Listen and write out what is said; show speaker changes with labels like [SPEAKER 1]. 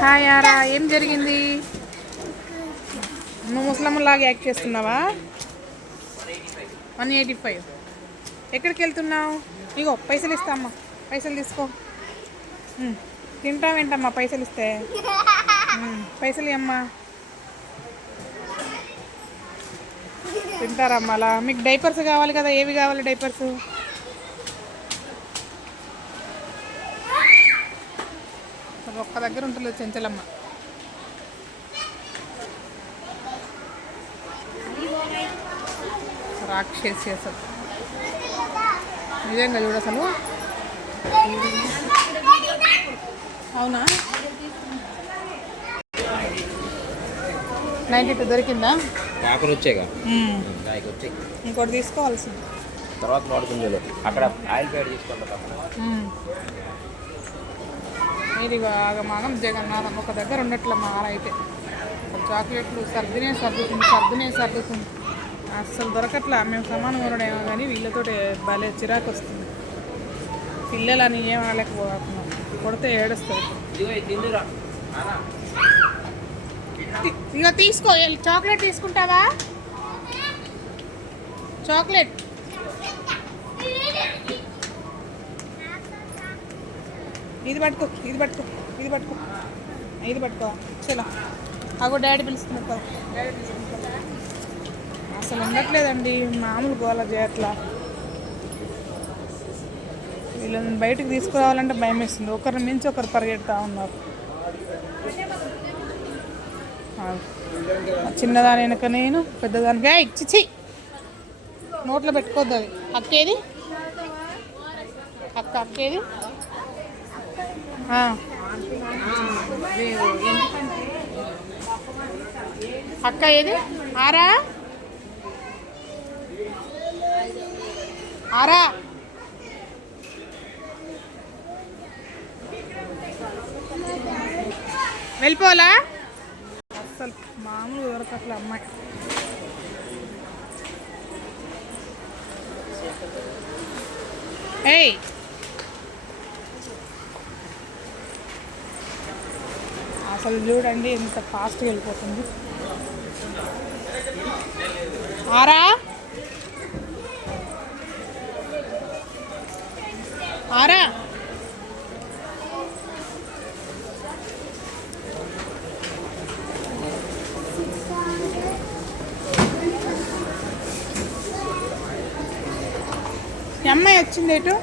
[SPEAKER 1] Hi యారా ఏం జరిగింది? నువ్వు ముసలమ్మలాగా యాక్ట్ చేస్తున్నావా? One eighty five. ఎక్కడికి వెళ్తున్నావు? ఇగో పైసలు ఇస్తామ్మా పైసలు తీసుకో. ఉమ్, తింటావేంటమ్మా పైసలు ఇస్తే? పైసలు ఇమ్మా తింటారమ్మా అలా. మీకు డైపర్స్ కావాలి కదా ఏవి కావాలి డైపర్స్? ఒక్క దగ్గర ఉంటుంది చెంచలమ్మ. రాక్షసి అసలు. నిజంగా చూడు అసలు. అవునా? నైంటీ టూ దొరికిందా?
[SPEAKER 2] పేపర్ వచ్చేగా
[SPEAKER 1] మ్మ్.
[SPEAKER 2] దానికి వచ్చి
[SPEAKER 1] ఇంకోటి తీసుకోవాల్సింది.
[SPEAKER 2] తర్వాత వాడుకుంది అక్కడ ఆయిల్ ప్యాడ్ తీసుకుంటాం.
[SPEAKER 1] ఇది బాగా మాగం జగన్నాథం ఒక దగ్గర ఉన్నట్ల మాల అయితే. ఒక చాక్లెట్లు సర్దినే సర్దుతుంది సర్దునే సర్దుతుంది అస్సలు దొరకట్లా. మేము సమానం కొనడేమో కానీ వీళ్ళతో భలే చిరాకు వస్తుంది. పిల్లలని ఏం అనలేకపోతున్నాం కొడితే ఏడుస్తుంది ఇక తీసుకో. చాక్లెట్ తీసుకుంటావా? చాక్లెట్. ఇది పట్టుకో ఇది పట్టుకో ఇది పట్టుకో. ఇది పట్టుకో. చలో. అగో డాడీ పిలుస్తున్నారు డాడీ పిలుస్తుంది అసలు ఉండట్లేదండి మామూలు గోల చేయట్లా వీళ్ళని బయటకు తీసుకురావాలంటే భయం వేస్తుంది. ఒకరి నుంచి ఒకరు పరిగెడతా ఉన్నారు. చిన్నదాని వెనక నేను పెద్దదానిగా ఇచ్చిచ్చి నోట్లో పెట్టుకోవద్దు అది అక్కేది? అక్క అక్కేది? అక్క ఏది? ఆరా? ఆరా? వెళ్ళిపోవాలా? అస్సలు మామూలు దొరకట్లే అమ్మాయి. ఏయ్ అసలు చూడండి ఎంత ఫాస్ట్గా వెళ్ళిపోతుంది. ఆరా? ఆరా? అమ్మాయి వచ్చింది ఎటు